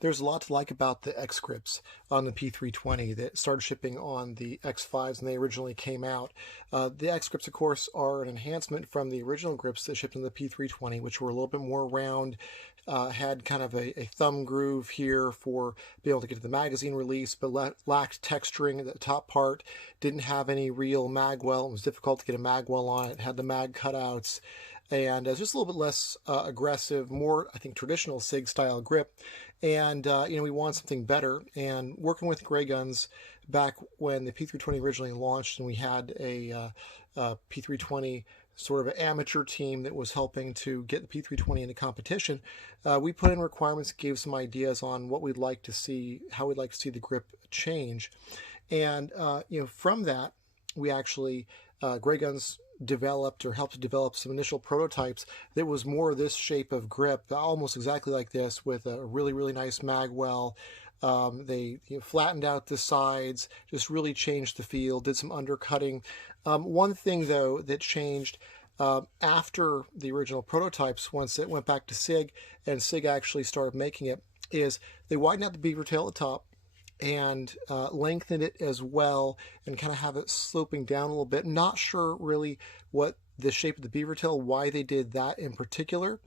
There's a lot to like about the X grips on the P320 that started shipping on the X5s when they originally came out. The X grips, of course, are an enhancement from the original grips that shipped in the P320, which were a little bit more round, had kind of a thumb groove here for being able to get to the magazine release, but lacked texturing at the top part, didn't have any real magwell. It was difficult to get a magwell on it. It had the mag cutouts, and it's just a little bit less aggressive, more, I think, traditional SIG style grip. And we want something better. And working with Gray Guns back when the P320 originally launched, and we had a P320 sort of an amateur team that was helping to get the P320 into competition, we put in requirements, gave some ideas on what we'd like to see, how we'd like to see the grip change. And from that, we actually Gray Guns developed or helped to develop some initial prototypes that was more this shape of grip, almost exactly like this, with a really, really nice magwell. They flattened out the sides, just really changed the feel, did some undercutting. One thing, though, that changed after the original prototypes, once it went back to SIG and SIG actually started making it, is they widened out the beaver tail at the top and lengthen it as well, and kind of have it sloping down a little bit. Not sure really what the shape of the beaver tail, why they did that in particular.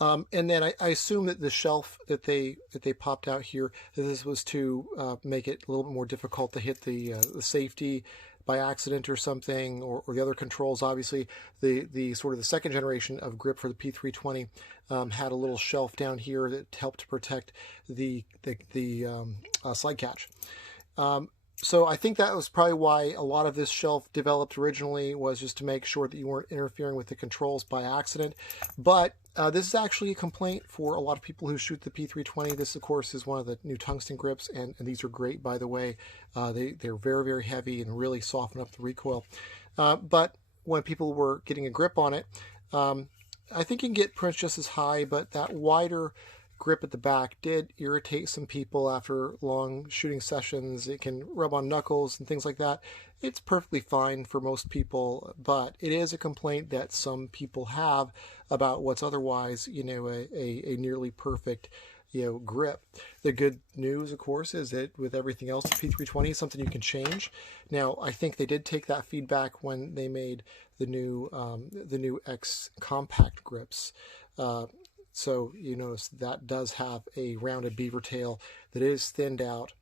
And then I assume that the shelf that they popped out here, that this was to make it a little bit more difficult to hit the safety by accident or something, or the other controls. Obviously, the sort of the second generation of grip for the P320 had a little shelf down here that helped to protect the slide catch. So I think that was probably why a lot of this shelf developed originally, was just to make sure that you weren't interfering with the controls by accident. But this is actually a complaint for a lot of people who shoot the P320. This, of course, is one of the new tungsten grips, and these are great, by the way. They're very, very heavy and really soften up the recoil. But when people were getting a grip on it, I think you can get prints just as high, but that wider grip at the back did irritate some people after long shooting sessions. It can rub on knuckles and things like that. It's perfectly fine for most people, but it is a complaint that some people have about what's otherwise, a nearly perfect, grip. The good news, of course, is that with everything else, the P320 is something you can change. Now, I think they did take that feedback when they made the new X compact grips. So you notice that does have a rounded beaver tail that is thinned out.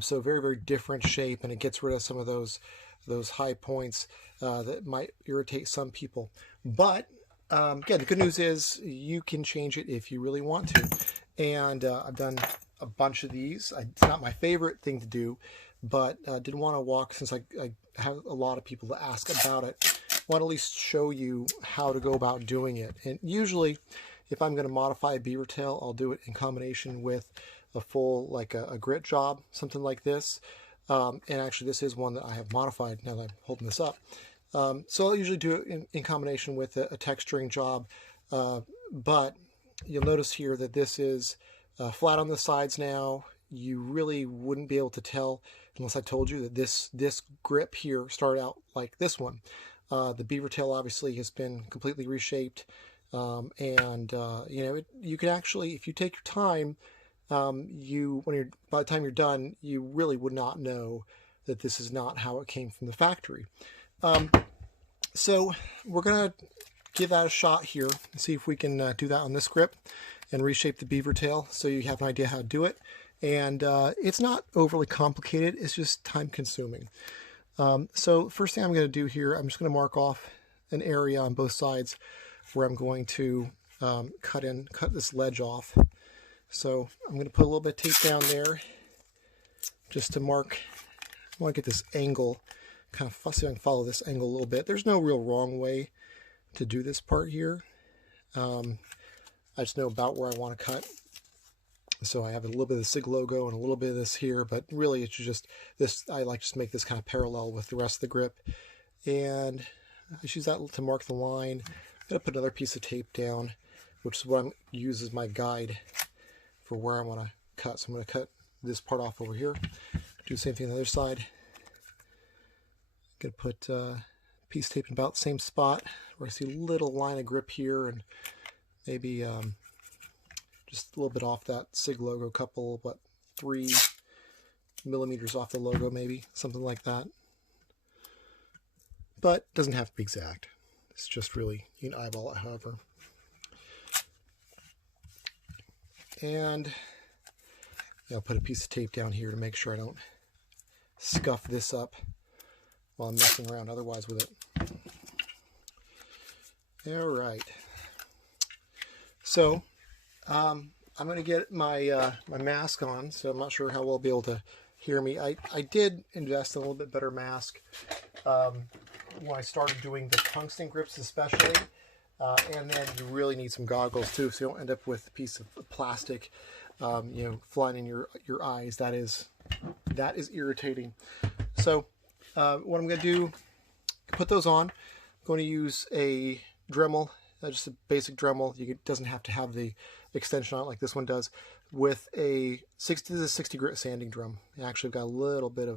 So very, very different shape, and it gets rid of some of those high points that might irritate some people. But again, the good news is you can change it if you really want to. And I've done a bunch of these. It's not my favorite thing to do, but did want to walk, since I have a lot of people to ask about it, want to at least show you how to go about doing it. And usually, if I'm going to modify a beaver tail, I'll do it in combination with a full, like a grit job, something like this. And actually, this is one that I have modified now that I'm holding this up. So I'll usually do it in combination with a texturing job. But you'll notice here that this is flat on the sides now. You really wouldn't be able to tell unless I told you that this grip here started out like this one. The beaver tail obviously has been completely reshaped. You can actually, if you take your time, by the time you're done, you really would not know that this is not how it came from the factory. So we're going to give that a shot here and see if we can do that on this grip and reshape the beaver tail so you have an idea how to do it. And it's not overly complicated, it's just time consuming. So first thing I'm going to do here, I'm just going to mark off an area on both sides where I'm going to cut this ledge off. So I'm going to put a little bit of tape down there just to mark. I want to get this angle, kind of see if I can follow this angle a little bit. There's no real wrong way to do this part here. I just know about where I want to cut. So I have a little bit of the SIG logo and a little bit of this here, but really it's just this. I like to make this kind of parallel with the rest of the grip. And I use that to mark the line. I'm going to put another piece of tape down, which is what I'm use as my guide for where I want to cut. So I'm going to cut this part off over here. Do the same thing on the other side. I'm going to put a piece of tape in about the same spot where I see a little line of grip here, and maybe just a little bit off that SIG logo, couple, what, 3 millimeters off the logo, maybe, something like that. But doesn't have to be exact. It's just really, you can eyeball it however. And I'll put a piece of tape down here to make sure I don't scuff this up while I'm messing around otherwise with it. All right. So I'm going to get my my mask on, so I'm not sure how well I'll be able to hear me. I did invest in a little bit better mask when I started doing the tungsten grips especially. And then you really need some goggles too, so you don't end up with a piece of plastic, flying in your eyes. That is irritating. So what I'm going to do, put those on. I'm going to use a Dremel, just a basic Dremel. It doesn't have to have the extension on it like this one does. With a 60 grit sanding drum. I actually got a little bit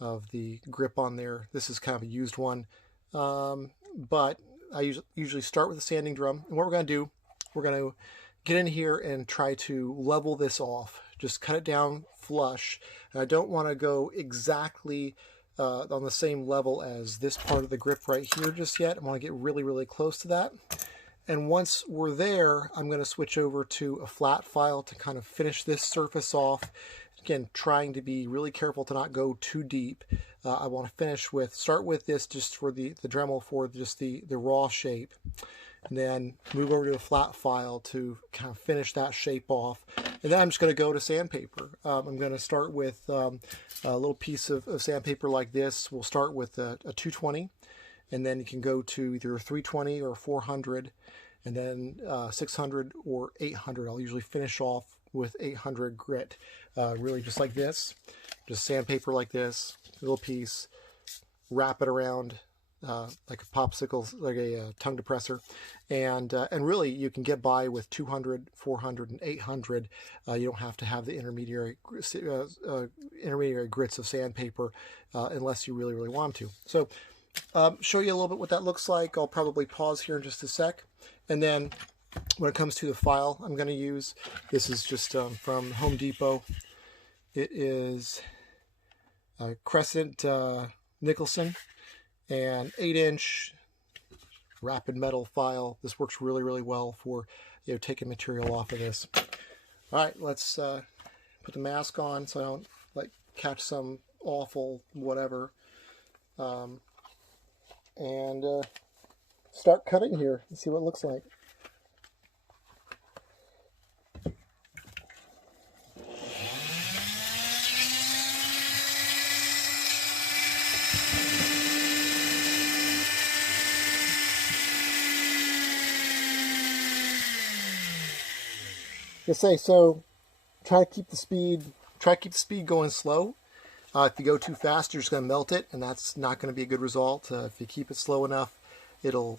of the grip on there. This is kind of a used one, but I usually start with a sanding drum. And what we're going to do, we're going to get in here and try to level this off. Just cut it down flush. And I don't want to go exactly on the same level as this part of the grip right here just yet. I want to get really, really close to that. And once we're there, I'm going to switch over to a flat file to kind of finish this surface off. Again, trying to be really careful to not go too deep. I want to start with this just for the Dremel for just the raw shape. And then move over to a flat file to kind of finish that shape off. And then I'm just going to go to sandpaper. I'm going to start with a little piece of sandpaper like this. We'll start with a 220. And then you can go to either 320 or 400. And then 600 or 800. I'll usually finish off with 800 grit. Really just like this. Just sandpaper like this. Little piece. Wrap it around like a popsicle, like a tongue depressor. And really you can get by with 200, 400, and 800. You don't have to have the intermediary grits of sandpaper unless you really, really want to. So show you a little bit what that looks like. I'll probably pause here in just a sec. And then when it comes to the file I'm going to use, this is just from Home Depot. It is Crescent Nicholson, and 8-inch rapid metal file. This works really, really well for taking material off of this. All right, let's put the mask on so I don't catch some awful whatever, and start cutting here and see what it looks like. So try to keep the speed going slow. If you go too fast, you're just going to melt it, and that's not going to be a good result. If you keep it slow enough, it'll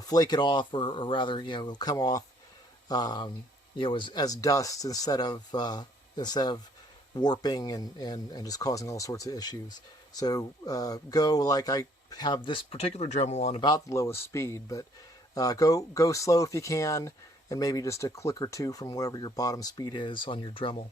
flake it off, or rather, it'll come off, as dust instead of warping and just causing all sorts of issues. So go like I have this particular Dremel on about the lowest speed, but go slow if you can. And maybe just a click or two from whatever your bottom speed is on your Dremel.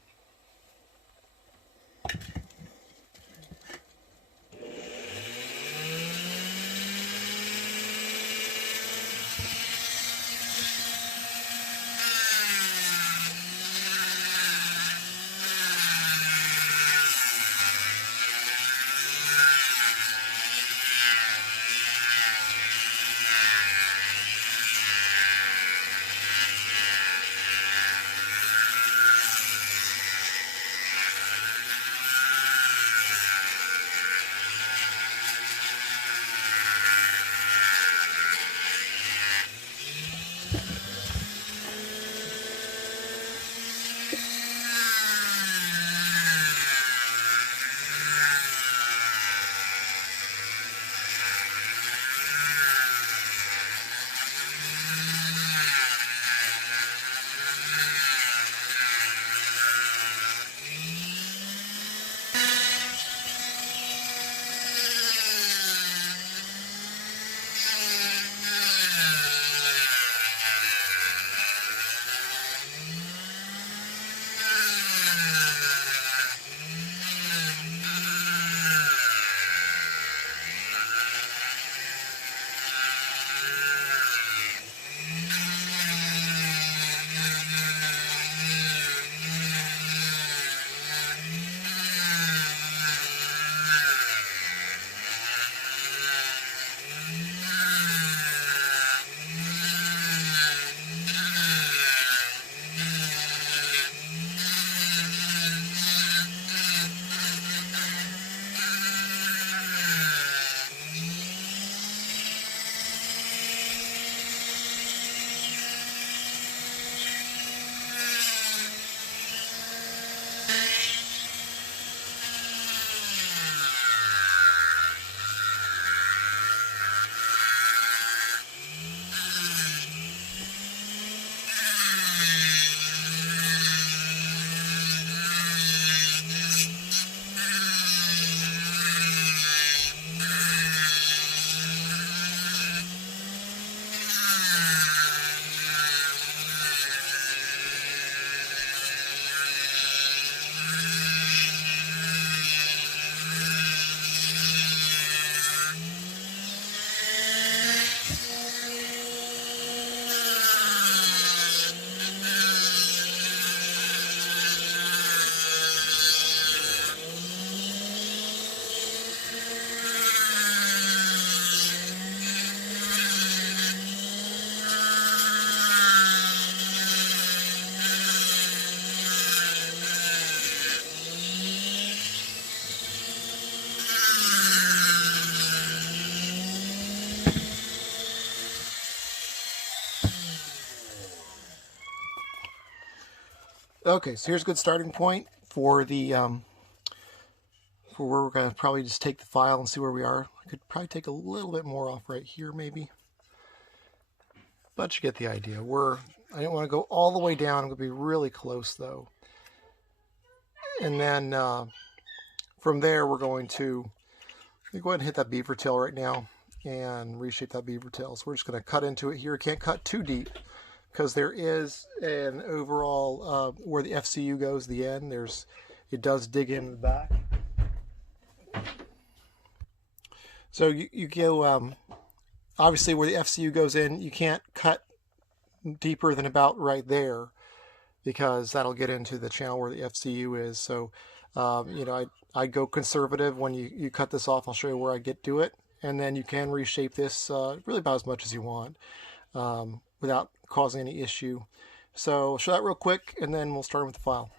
Okay, so here's a good starting point for the for where we're going to probably just take the file and see where we are. I could probably take a little bit more off right here maybe. But you get the idea. I don't want to go all the way down. I'm going to be really close though. And then from there we're going to go ahead and hit that beaver tail right now and reshape that beaver tail. So we're just going to cut into it here. Can't cut too deep because there is an overall, where the FCU goes, the end, it does dig in the back. So you go, obviously where the FCU goes in, you can't cut deeper than about right there because that'll get into the channel where the FCU is. So, I go conservative when you cut this off. I'll show you where I get to it. And then you can reshape this really about as much as you want without causing any issue. So I'll show that real quick and then we'll start with the file.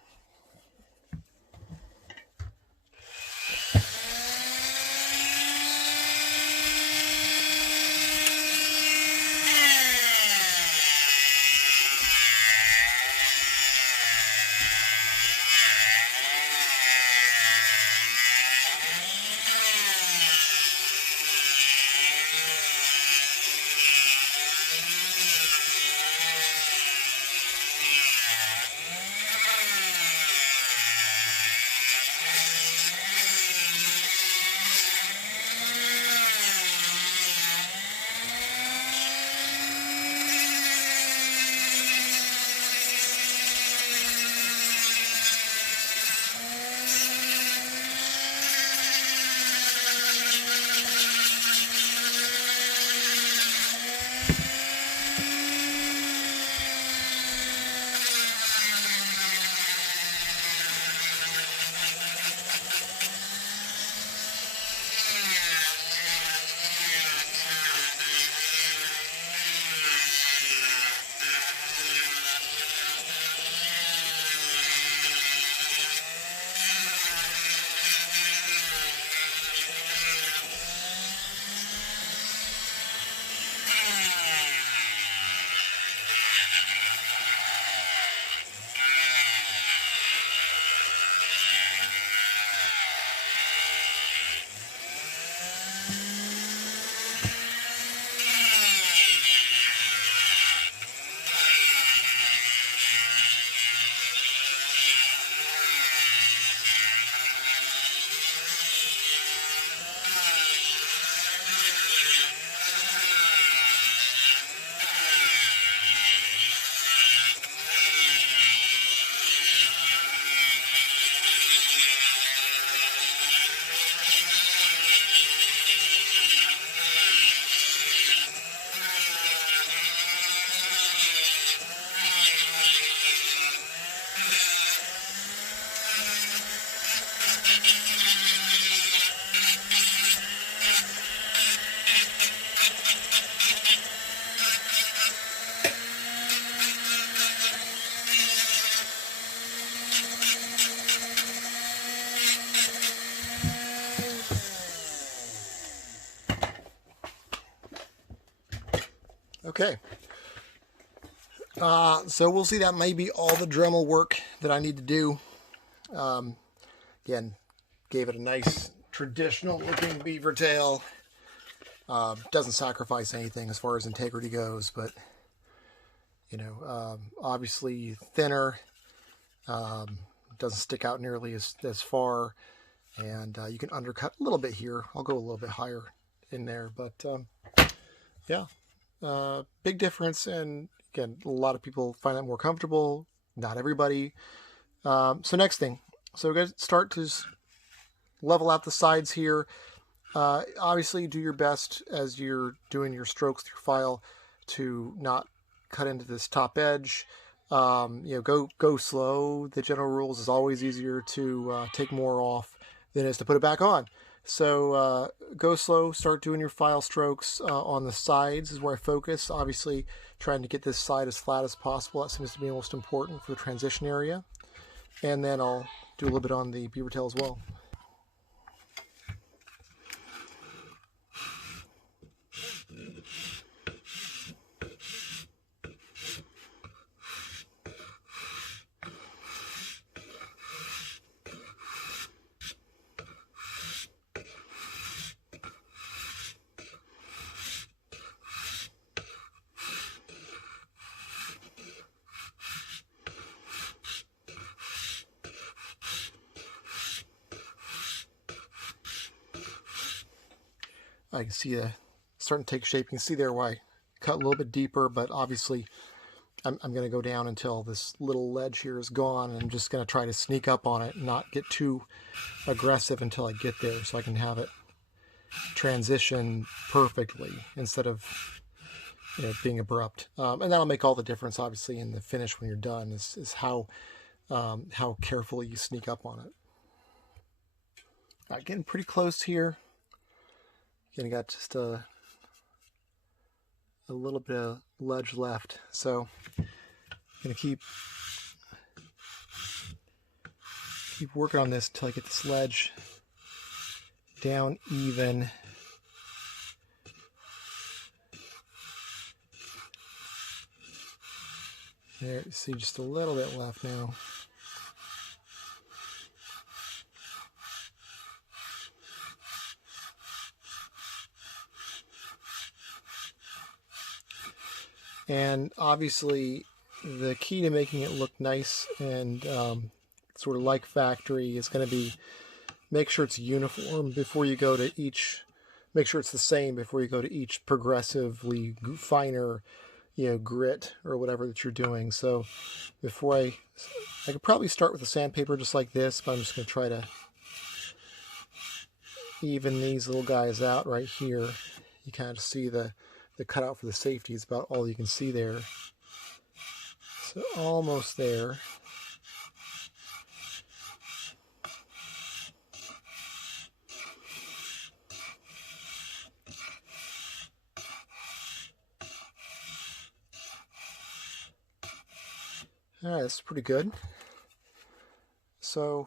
Okay. So we'll see, that may be all the Dremel work that I need to do. Again, gave it a nice traditional looking beaver tail. Doesn't sacrifice anything as far as integrity goes, but obviously thinner. Doesn't stick out nearly as far, and you can undercut a little bit here. I'll go a little bit higher in there, but yeah, big difference. And again, a lot of people find that more comfortable. Not everybody. So next thing, so we're going to start to level out the sides here. Obviously, do your best as you're doing your strokes through file to not cut into this top edge. Go slow. The general rules is always easier to take more off than it is to put it back on. So go slow. Start doing your file strokes on the sides is where I focus. Obviously, trying to get this side as flat as possible. That seems to be most important for the transition area. And then I'll do a little bit on the beaver tail as well. I can see it starting to take shape. You can see there why I cut a little bit deeper, but obviously I'm going to go down until this little ledge here is gone, and I'm just going to try to sneak up on it and not get too aggressive until I get there, so I can have it transition perfectly instead of being abrupt. And that'll make all the difference, obviously, in the finish when you're done, is how carefully you sneak up on it. All right, getting pretty close here. Again, I got just a little bit of ledge left, so I'm gonna keep working on this until I get this ledge down even. There, you see just a little bit left now. And obviously the key to making it look nice and sort of like factory is going to be make sure it's uniform before you go to each, make sure it's the same before you go to each progressively finer, grit or whatever that you're doing. So before I could probably start with the sandpaper just like this, but I'm just going to try to even these little guys out right here. You kind of see the cutout for the safety is about all you can see there. So almost there. All right, that's pretty good. So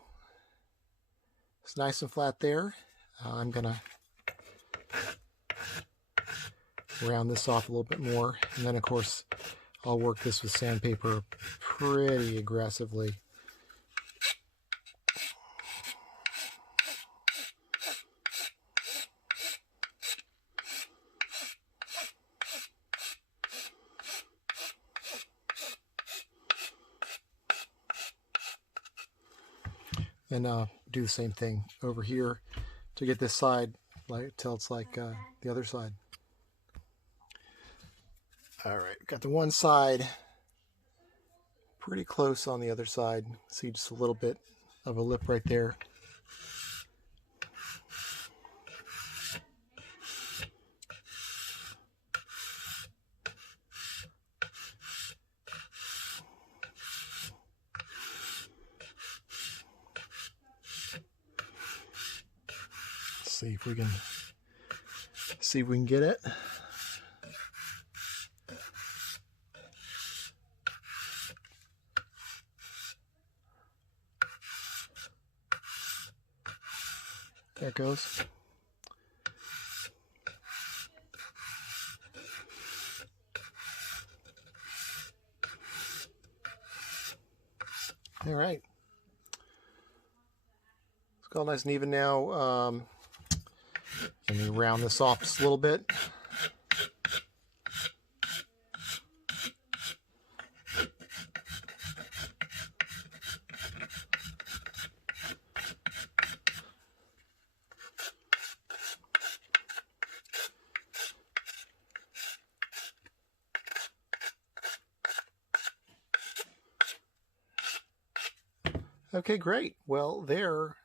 it's nice and flat there. I'm gonna round this off a little bit more, and then of course I'll work this with sandpaper pretty aggressively. And do the same thing over here to get this side till it's like the other side. All right, got the one side pretty close on the other side. See just a little bit of a lip right there. See if we can get it. There it goes. All right. It's got nice and even now. Let me round this off just a little bit. Okay, great. Well, there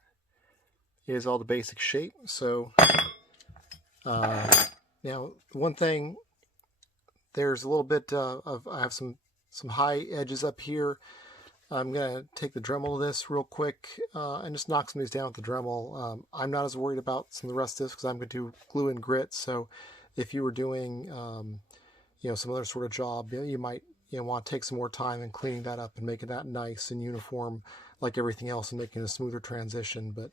is all the basic shape. So now one thing, there's a little bit of, I have some high edges up here. I'm going to take the Dremel of this real quick and just knock some of these down with the Dremel. I'm not as worried about some of the rest of this because I'm going to do glue and grit. So if you were doing, some other sort of job, you might want to take some more time in cleaning that up and making that nice and uniform like everything else and making a smoother transition. But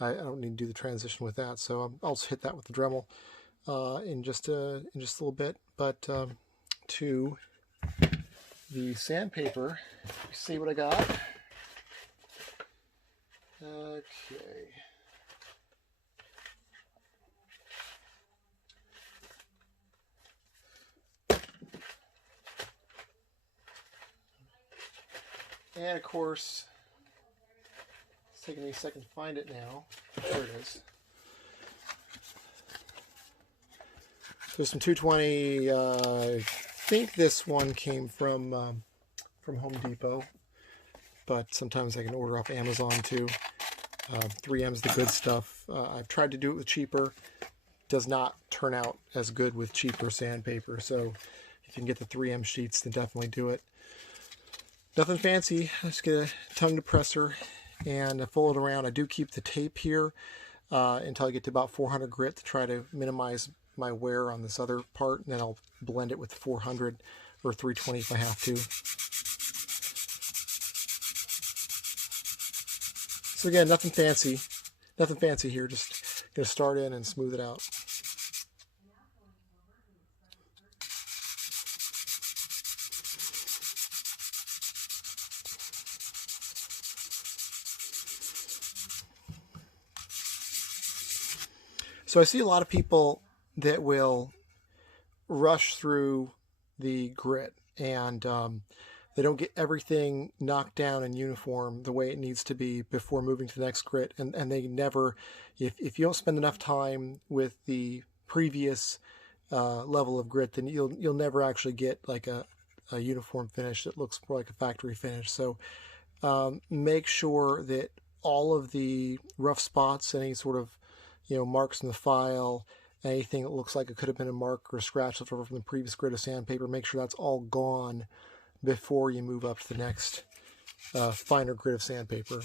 I don't need to do the transition with that. So I'll just hit that with the Dremel in just a little bit. But to the sandpaper, you see what I got? Okay. And of course, it's taking me a second to find it now. There it is. So some 220. I think this one came from Home Depot, but sometimes I can order off Amazon too. 3M's the good stuff. I've tried to do it with cheaper. Does not turn out as good with cheaper sandpaper. So if you can get the 3M sheets, then definitely do it. Nothing fancy. I just get a tongue depressor and I fold it around. I do keep the tape here until I get to about 400 grit to try to minimize my wear on this other part, and then I'll blend it with 400 or 320 if I have to. So again, nothing fancy here. Just gonna start in and smooth it out. So I see a lot of people that will rush through the grit, and they don't get everything knocked down and uniform the way it needs to be before moving to the next grit, and they never, if you don't spend enough time with the previous level of grit, then you'll never actually get like a uniform finish that looks more like a factory finish. So make sure that all of the rough spots, any sort of marks in the file, anything that looks like it could have been a mark or a scratch left over from the previous grit of sandpaper, make sure that's all gone before you move up to the next finer grit of sandpaper.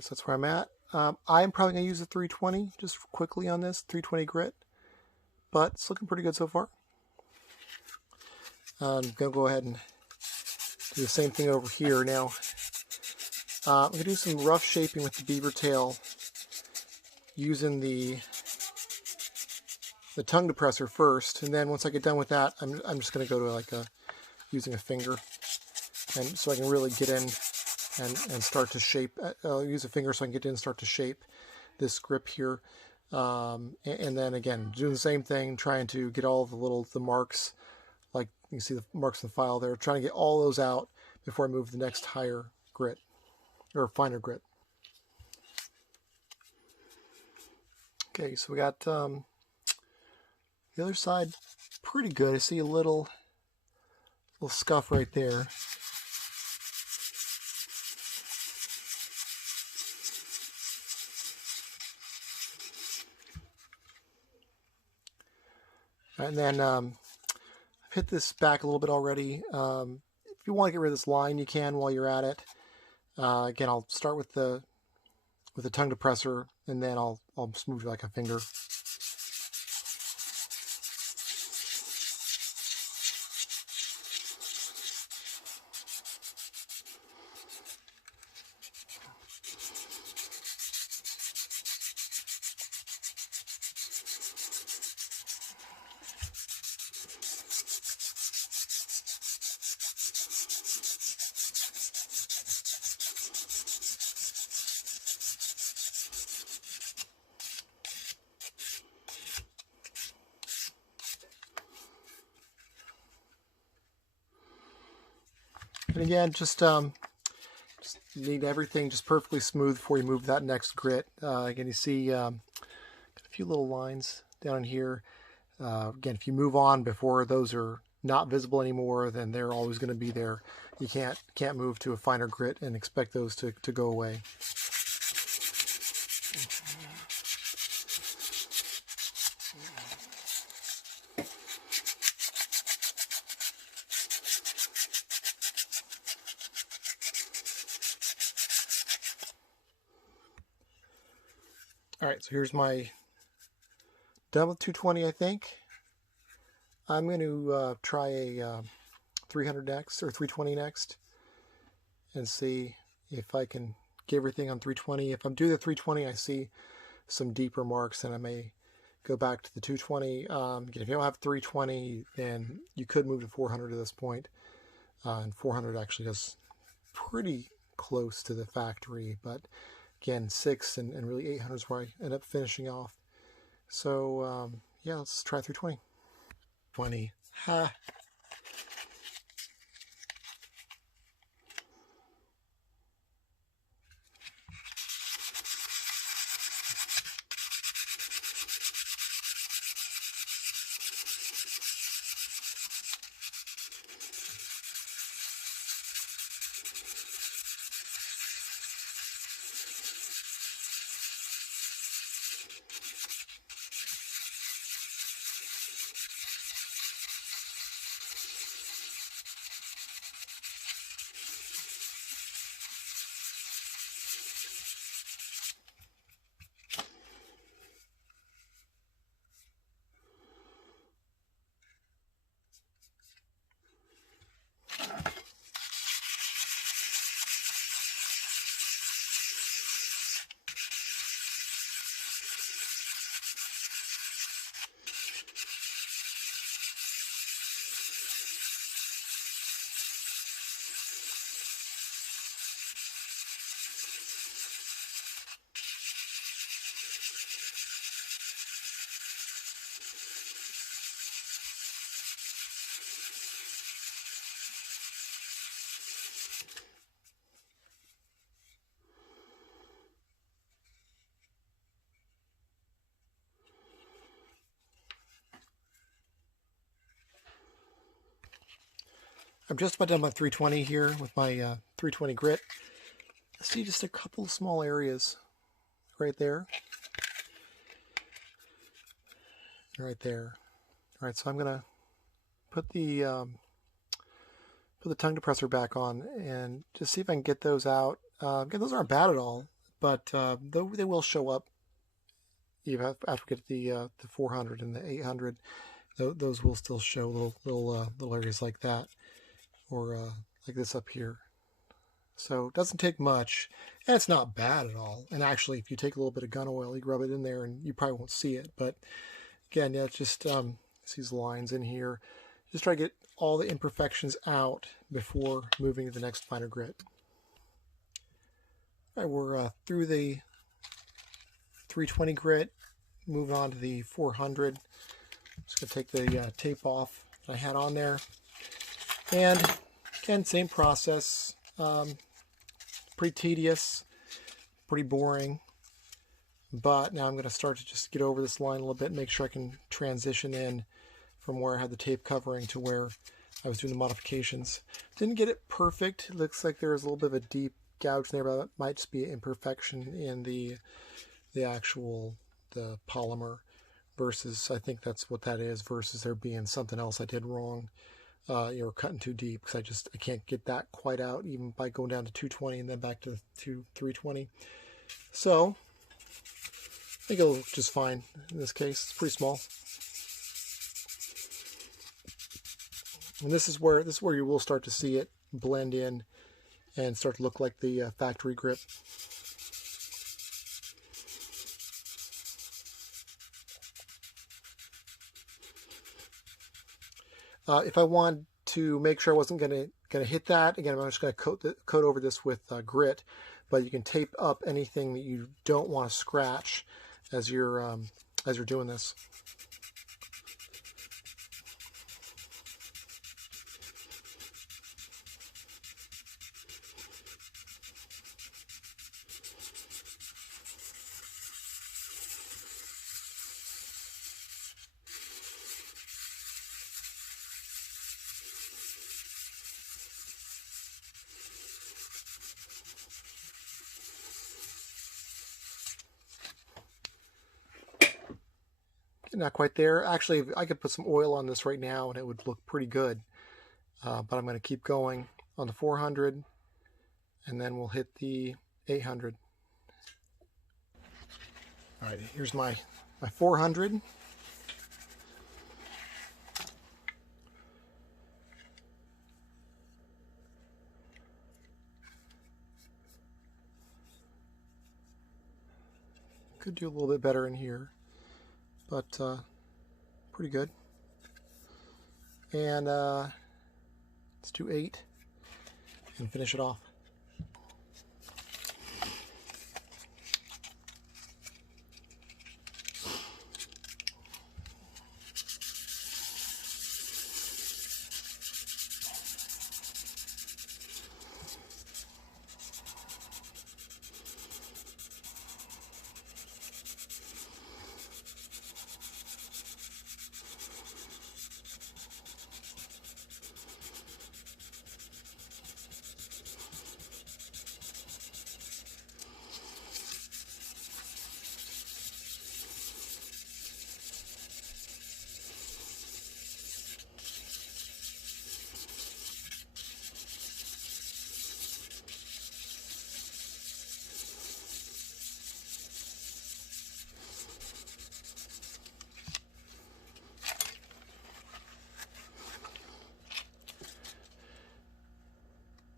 So that's where I'm at. I'm probably going to use a 320 just quickly on this, 320 grit, but it's looking pretty good so far. I'm going to go ahead and do the same thing over here. Now, I'm going to do some rough shaping with the beaver tail using the tongue depressor first, and then once I get done with that, I'm just going to go to using a finger, and so I can really get in and start to shape. I'll use a finger so I can get in and start to shape this grip here, and then again doing the same thing, trying to get all the marks, like you can see the marks in the file there, trying to get all those out before I move to the next higher grit or finer grit. Okay, so we got the other side pretty good. I see a little scuff right there. And then I've hit this back a little bit already. If you want to get rid of this line, you can while you're at it. Again, I'll start with the tongue depressor, and then I'll smooth it like a finger. And again, just need everything just perfectly smooth before you move that next grit. Again, you see got a few little lines down in here. Again, if you move on before those are not visible anymore, then they're always going to be there. You can't move to a finer grit and expect those to go away. All right, so here's my done with 220, I think. I'm going to try a 300 next, or 320 next, and see if I can get everything on 320. If I'm doing the 320, I see some deeper marks, then I may go back to the 220. If you don't have 320, then you could move to 400 at this point. And 400 actually is pretty close to the factory, but again, 6 and really 800 is where I end up finishing off. So yeah, let's try 320. 20. Ha! I'm just about done my 320 here with my 320 grit. I see just a couple of small areas right there. Right there. All right, so I'm gonna put the tongue depressor back on and just see if I can get those out. Again, those aren't bad at all, but they will show up even after we get the 400 and the 800. Those will still show little areas like that, or like this up here. So it doesn't take much, and it's not bad at all. And actually, if you take a little bit of gun oil, you rub it in there, and you probably won't see it. But again, yeah, it's just these lines in here. Just try to get all the imperfections out before moving to the next finer grit. All right, we're through the 320 grit, moving on to the 400. Just gonna take the tape off that I had on there, and again, same process. Pretty tedious, pretty boring, but now I'm going to start to just get over this line a little bit and make sure I can transition in from where I had the tape covering to where I was doing the modifications. Didn't get it perfect. It looks like there's a little bit of a deep gouge there, but that might just be an imperfection in the polymer, versus I think that's what that is, versus there being something else I did wrong. You're cutting too deep, because I can't get that quite out even by going down to 220 and then back to 320. So I think it'll look just fine in this case. It's pretty small, and this is where you will start to see it blend in and start to look like the factory grip. If I want to make sure I wasn't going to hit that, again, I'm just going to coat over this with grit. But you can tape up anything that you don't want to scratch as you're doing this. Not quite there. Actually, I could put some oil on this right now and it would look pretty good. But I'm going to keep going on the 400, and then we'll hit the 800. All right, here's my 400. Could do a little bit better in here, but pretty good. And let's do 8 and finish it off.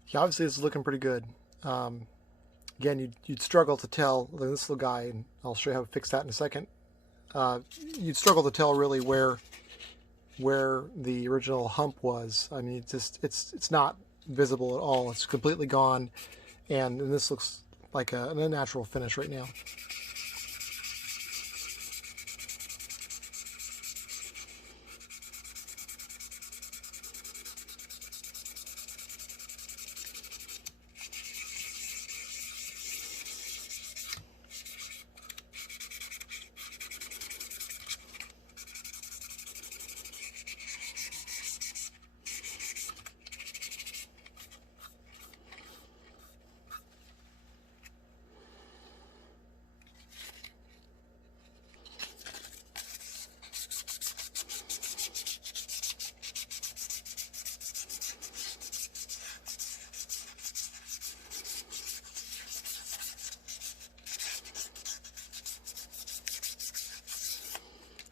Yeah, obviously this is looking pretty good. Again, you'd struggle to tell this little guy, and I'll show you how to fix that in a second. You'd struggle to tell really where the original hump was. I mean, it's not visible at all. It's completely gone, and this looks like an unnatural finish right now.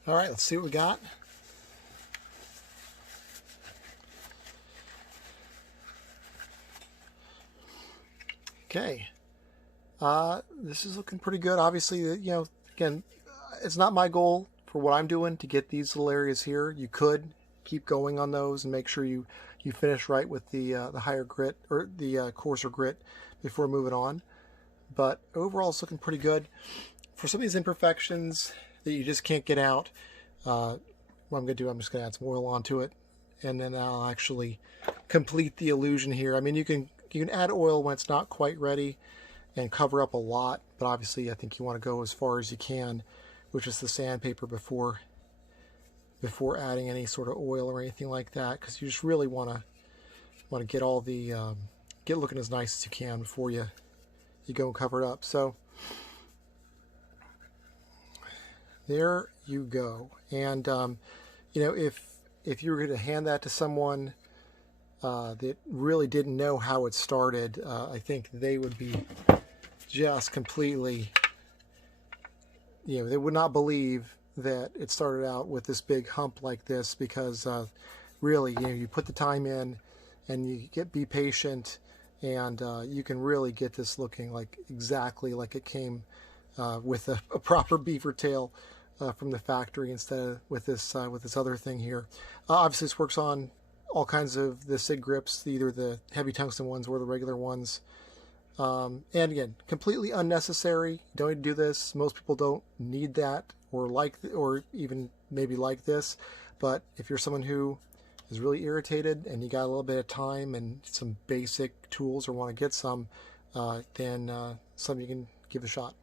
All right, let's see what we got. Okay, this is looking pretty good. Obviously, you know, again, it's not my goal for what I'm doing to get these little areas here. You could keep going on those and make sure you finish right with the higher grit or the coarser grit before moving on. But overall, it's looking pretty good. For some of these imperfections that you just can't get out, what I'm going to do, I'm just going to add some oil onto it, and then I'll actually complete the illusion here. I mean, you can add oil when it's not quite ready and cover up a lot, but obviously I think you want to go as far as you can, which is the sandpaper before adding any sort of oil or anything like that, because you just really want to get all the get looking as nice as you can before you go and cover it up. So there you go. And you know, if you were going to hand that to someone that really didn't know how it started, I think they would be just completely, you know, they would not believe that it started out with this big hump like this, because really, you know, you put the time in and you be patient, and you can really get this looking like exactly like it came with a proper beaver tail from the factory, instead of with this other thing here. Obviously, this works on all kinds of the SIG grips, either the heavy tungsten ones or the regular ones. And again, completely unnecessary. You don't need to do this. Most people don't need that or even maybe like this. But if you're someone who is really irritated and you got a little bit of time and some basic tools or want to get some, then something you can give a shot.